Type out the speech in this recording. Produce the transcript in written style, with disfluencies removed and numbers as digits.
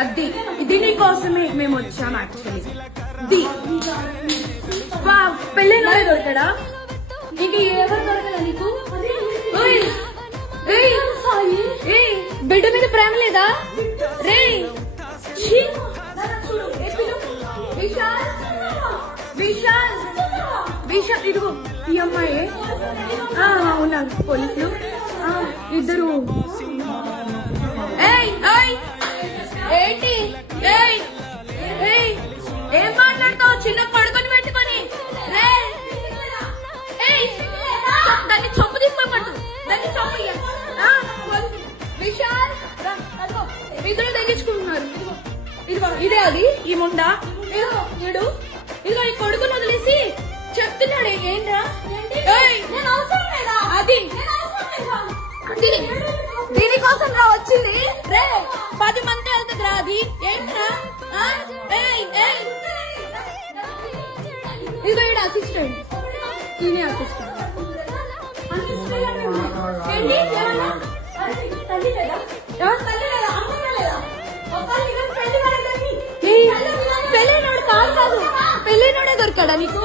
అది దీని కోసమే మేము వచ్చాం యాక్చువల్లీ. పెళ్ళైన దొరకడా నీకు? ఎవరు దొరకదా నీకు? బిడ్డ మీద ప్రేమ లేదా రే? విశాల్ విశాల్ విశాల్ ఇదిగో ఈ అమ్మాయి ఉన్నారు పోలీసులు ఇద్దరు. ఏంటి ఏం మాట్లాడతావు? చిన్న పడుకొని పెట్టుకొని దాన్ని చొప్పు తీసుకోమంటు దాన్ని చొప్పు. విశాల్ ఇద్దరు తగ్గించుకుంటున్నారు. ఇదిగో ఇదే అది ఈ ముండా. ఇదిగో ఈ కొడుకుని వదిలేసి చెప్తున్నాడు ఏంట్రా అది దీనికోసం రా వచ్చింది రే. 10 మంది వెళ్తుంది రా. అది ఏంట్రా? ఇదిగో ఈడ అసిస్టెంట్. ఈయన అసిస్టెంట్. పెళ్ళైనోడు కాదు కాదు పెళ్ళైనోడే దొరకడా నీకు?